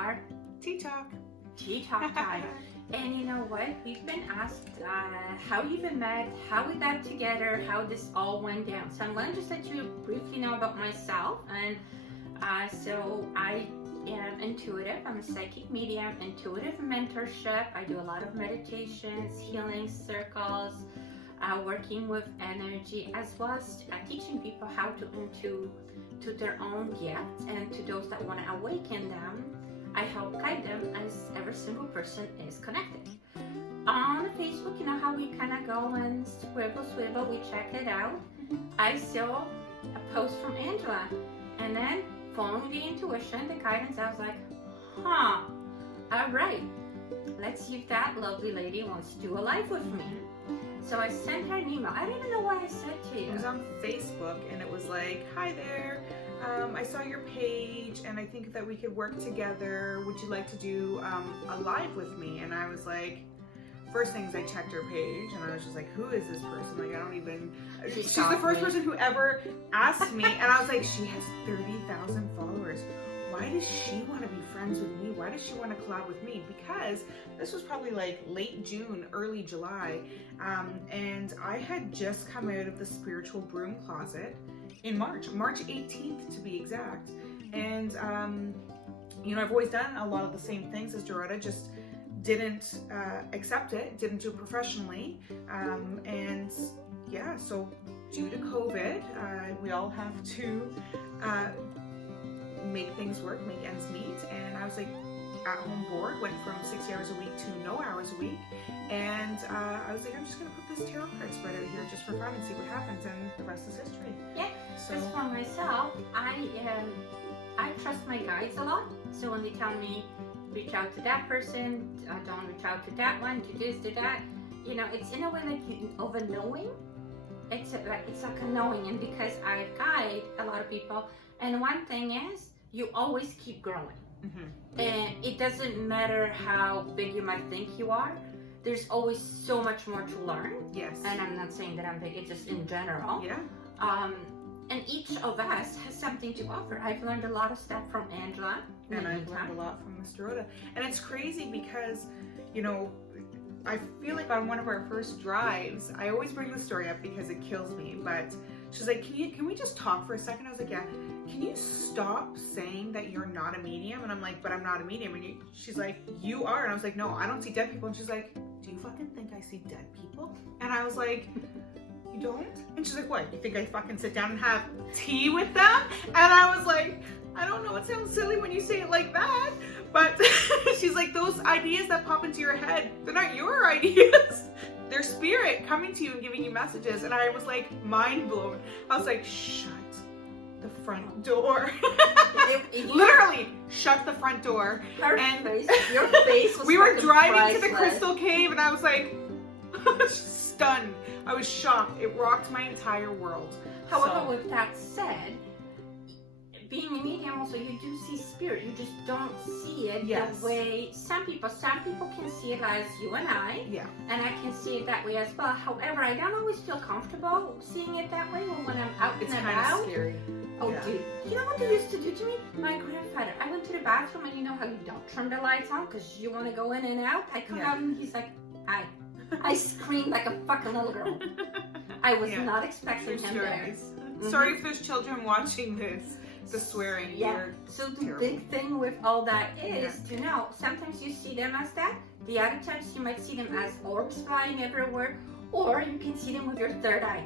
our Tea Talk. Tea Talk time. And you know what? We've been asked how we even met, how we got together, how this all went down. So I'm going to just let you briefly know about myself. And so I am intuitive. I'm a psychic medium, intuitive mentorship. I do a lot of meditations, healing circles, working with energy, as well as teaching people how to into to their own gifts, and to those that want to awaken them, I help guide them as every single person is connected. On Facebook, you know how we kind of go and swivel, we check it out. I saw a post from Angela, and then following the intuition, the guidance, I was like, all right, let's see if that lovely lady wants to do a live with me. So I sent her an email. I don't even know what I said to you. It was on Facebook, and it was like, hi there, I saw your page, and I think that we could work together. Would you like to do a live with me? And I was like, first things, I checked her page, and I was just like, who is this person? Like, I don't even, she's the first person who ever asked me, and I was like, she has 30,000 followers. Why does she want to be friends with me? Why does she want to collab with me? Because this was probably like late June, early July, and I had just come out of the spiritual broom closet in March 18th to be exact. And you know, I've always done a lot of the same things as Dorota, just didn't accept it, didn't do it professionally, and yeah, so due to COVID, we all have to make things work, make ends meet, and I was like at home bored, went from 60 hours a week to no hours a week, and I was like, I'm just gonna put this tarot card spread out here just for fun and see what happens, and the rest is history. Yeah, so as for myself, I trust my guides a lot, so when they tell me reach out to that person, don't reach out to that one, do this, do that, you know, it's in a way like you of a knowing. It's like a knowing, and because I guide a lot of people, and one thing is, you always keep growing. And it doesn't matter how big you might think you are, there's always so much more to learn. Yes. And I'm not saying that I'm big, it's just in general. Yeah. And each of us has something to offer. I've learned a lot of stuff from Angela. And I've learned a lot from Miss Dorota. And it's crazy because, you know, I feel like on one of our first drives, I always bring the story up because it kills me, but she's like, can we just talk for a second? I was like, yeah. Can you stop saying that you're not a medium? And I'm like, but I'm not a medium. And she's like, you are. And I was like, no, I don't see dead people. And she's like, do you fucking think I see dead people? And I was like, you don't? And she's like, what? You think I fucking sit down and have tea with them? And I was like, I don't know, it sounds silly when you say it like that. But she's like, those ideas that pop into your head, they're not your ideas. They're spirit coming to you and giving you messages. And I was like, mind blown. I was like, shut the front door. Literally, shut the front door. Your face was we were driving priceless. to the Crystal Cave, and I was like, stunned. I was shocked. It rocked my entire world. However, with that said, being a medium also, you do see spirit. You just don't see it the way some people can see it as you and I. Yeah. And I can see it that way as well. However, I don't always feel comfortable seeing it that way when I'm out and about. It's kind of scary. Oh, dude. You know what they used to do to me? My grandfather. I went to the bathroom, and you know how you don't turn the lights on because you want to go in and out? I come out, and he's like, I screamed like a fucking little girl. I was not expecting him there. Sorry if there's children watching this. The swearing. Yeah. So the big thing with all that is to know, sometimes you see them as that. The other times you might see them as orbs flying everywhere, or you can see them with your third eye,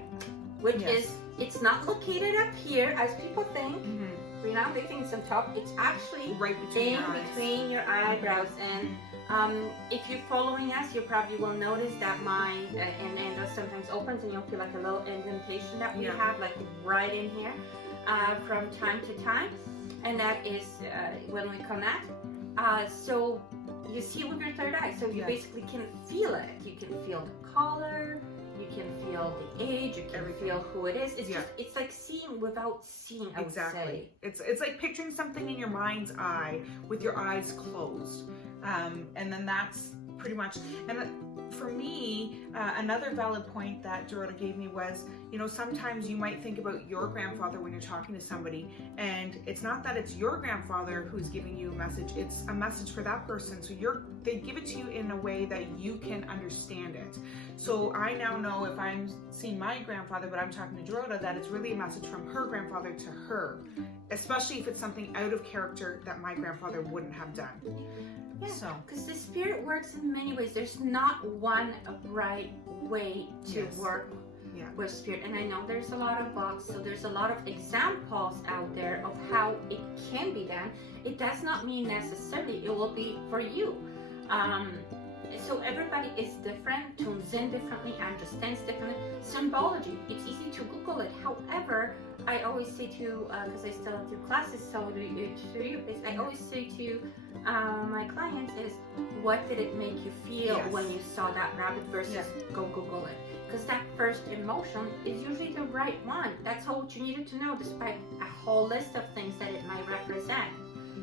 which is, it's not located up here as people think. You know, they think it's on top. It's actually right between your eyebrows. And if you're following us, you probably will notice that mine and Angela sometimes opens, and you'll feel like a little indentation that we have, like right in here, from time to time. And that is when we connect. So you see it with your third eye. So you basically can feel it. You can feel the color. You can feel the age, you can feel who it is. It's just, it's like seeing without seeing, I would say. It's like picturing something in your mind's eye with your eyes closed. And then that's pretty much, and for me, another valid point that Dorota gave me was, sometimes you might think about your grandfather when you're talking to somebody, and it's not that it's your grandfather who's giving you a message, it's a message for that person. So they give it to you in a way that you can understand it. So I now know if I'm seeing my grandfather, but I'm talking to Dorota, that it's really a message from her grandfather to her, especially if it's something out of character that my grandfather wouldn't have done. Yeah, So, because the spirit works in many ways. There's not one right way to Yes. work Yeah. with spirit. And I know there's a lot of books, so there's a lot of examples out there of how it can be done. It does not mean necessarily it will be for you. So everybody is different, tunes in differently, understands differently. Symbology, it's easy to Google it. However, I always say to, because I still do classes, so do you, I always say to my clients is, what did it make you feel Yes. when you saw that rabbit versus Yes. go Google it? Because that first emotion is usually the right one. That's all what you needed to know, despite a whole list of things that it might represent.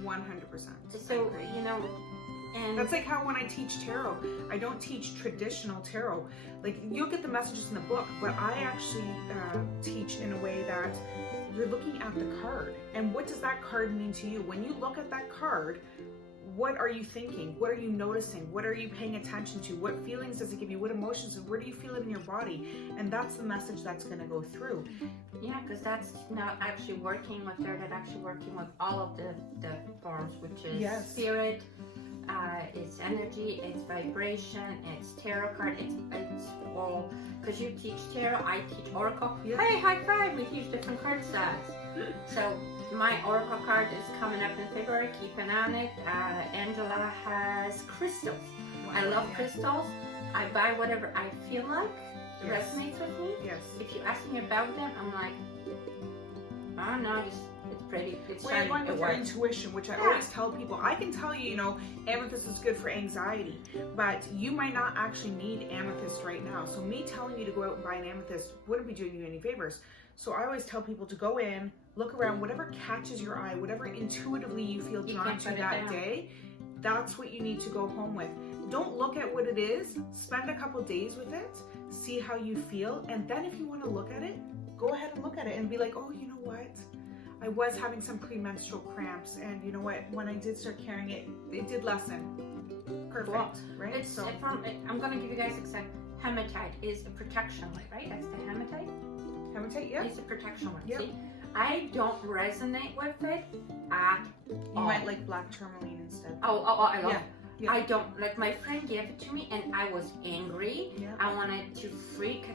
100%. So, and That's like how when I teach tarot, I don't teach traditional tarot. Like, you'll get the messages in the book, but I actually teach in a way that you're looking at the card. And what does that card mean to you? When you look at that card, what are you thinking? What are you noticing? What are you paying attention to? What feelings does it give you? What emotions? And where do you feel it in your body? And that's the message that's going to go through. yeah, because that's not actually working with her, that's actually working with all of the forms, which is Yes. spirit, it's energy, it's vibration, it's tarot card, it's all, because you teach tarot, I teach oracle. Yeah. Hey, high five, we teach different card sets. So my oracle card is coming up in February, keep an eye on it. Angela has crystals. I love crystals. I buy whatever I feel like Yes. resonates with me. Yes. If you ask me about them, I'm like, oh no, just it's pretty, it's Well, you're shiny, going it with your works. intuition, which I Yeah. always tell people. I can tell you, amethyst is good for anxiety, but you might not actually need amethyst right now. So me telling you to go out and buy an amethyst wouldn't be doing you any favors. So I always tell people to go in, look around, whatever catches your eye, whatever intuitively you feel You drawn can't to put it that down. day, that's what you need to go home with. Don't look at what it is. Spend a couple days with it, see how you feel, and then if you want to look at it, go ahead and look at it and be like, oh, you know what? I was having some premenstrual cramps, and you know what? When I did start carrying it, it did lessen. Perfect, Well, right? It's I'm going to give you guys an example. Hematite is a protection light, right? That's the hematite. hematite, yeah. It's a protection light. Yep. See, I don't resonate with it at You all. might like black tourmaline instead. Oh, I love Yeah, it. yeah. I don't, like, my friend gave it to me and I was angry. Yeah. I wanted to freak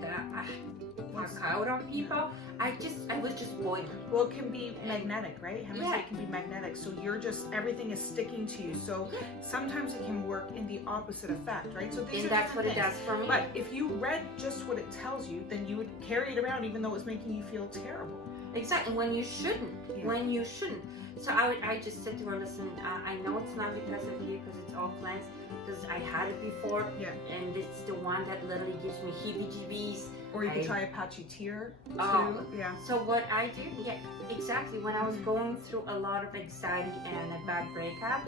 fuck out on people. I was just boiling. Well, it can be magnetic, right? Hematite Yeah. can be magnetic, so everything is sticking to you. So sometimes it can work in the opposite effect, right? So these And are that's what different it things. does for me. But if you read just what it tells you, then you would carry it around even though it was making you feel terrible. Exactly, when you shouldn't. Yeah. When you shouldn't. So I just said to her, listen, I know it's not because of you, because it's all plants, because I had it before, Yeah. and it's the one that literally gives me heebie-jeebies. Or you could I- try Apache Tear too. Oh. Yeah. So what I did, yeah, exactly, when I was going through a lot of anxiety and a bad breakup,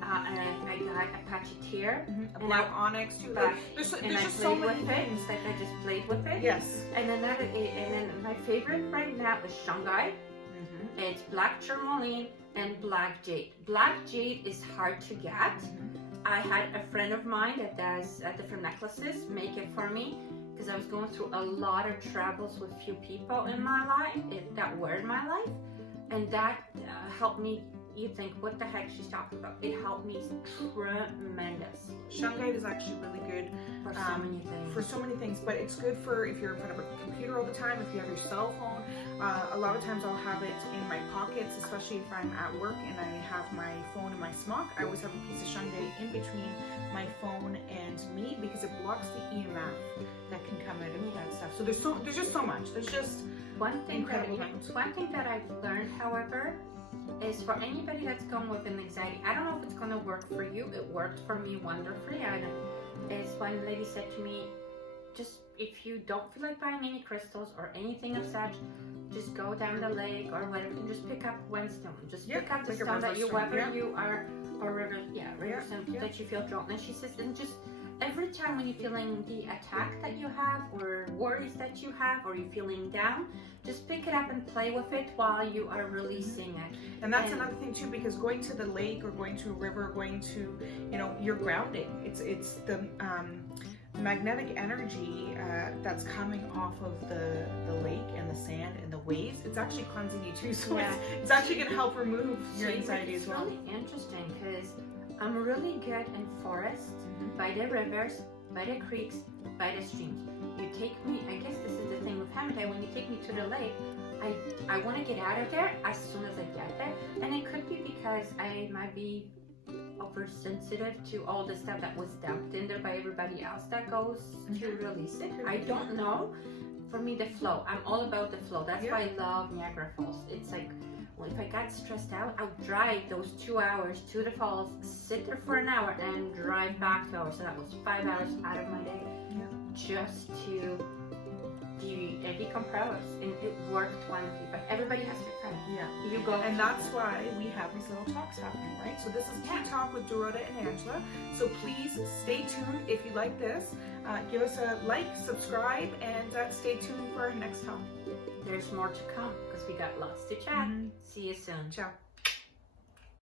and I got Apache Tear, A And black I- onyx too. black- There's and I just so played many with it. things. Like I just played with it. Yes. And then my favorite right now is Shanghai. It's black tourmaline and black jade. Black jade is hard to get. I had a friend of mine that does different necklaces make it for me because I was going through a lot of troubles with few people in my life that were in my life, and that helped me. You think, what the heck she's talking about? It helped me tremendous Shungite is actually really good for so many things. for so many things, but it's good for if you're in front of a computer all the time, if you have your cell phone. A lot of times I'll have it in my pockets, especially if I'm at work and I have my phone in my smock. I always have a piece of Shungite in between my phone and me because it blocks the EMF that can come out of that stuff. So there's just so much. There's just One thing incredible things. that I've learned, however, is for anybody that's going with an anxiety, I don't know if it's going to work for you. It worked for me wonderfully. Is when a lady said to me, just if you don't feel like buying any crystals or anything of such, just go down the lake or whatever and just pick up one stone. Just Yeah, pick up the like a stone that river you, stone, whether yeah. you are, or river, river Yeah, stone yeah. that you feel drawn. And she says, and just every time when you're feeling the attack that you have, or worries that you have, or you're feeling down, just pick it up and play with it while you are releasing it. And that's another thing too, because going to the lake or going to a river, going to, you know, you're grounding. It's the magnetic energy that's coming off of the lake and the sand and the waves. It's actually cleansing you too, so it's actually going to help remove your anxiety as well. It's really interesting because I'm really good in forests, by the rivers, by the creeks, by the streams. You take me, I guess this is the thing with Hamilton, when you take me to the lake, I want to get out of there as soon as I get there. And it could be because I might be oversensitive to all the stuff that was dumped in there by everybody else that goes to release it. I don't know. For me, the flow. I'm all about the flow. That's why I love Niagara Falls. It's like, well, if I got stressed out, I'll drive those 2 hours to the falls, sit there for an hour, and drive back 2 hours. So that was 5 hours out of my day just to decompress, and it worked wonderfully. But everybody has to try. You go, and that's why we have these little talks happening, right? So this is Tea Talk with Dorota and Angela. So please stay tuned if you like this. Give us a like, subscribe, and stay tuned for our next talk. There's more to come because we got lots to chat. See you soon. Ciao.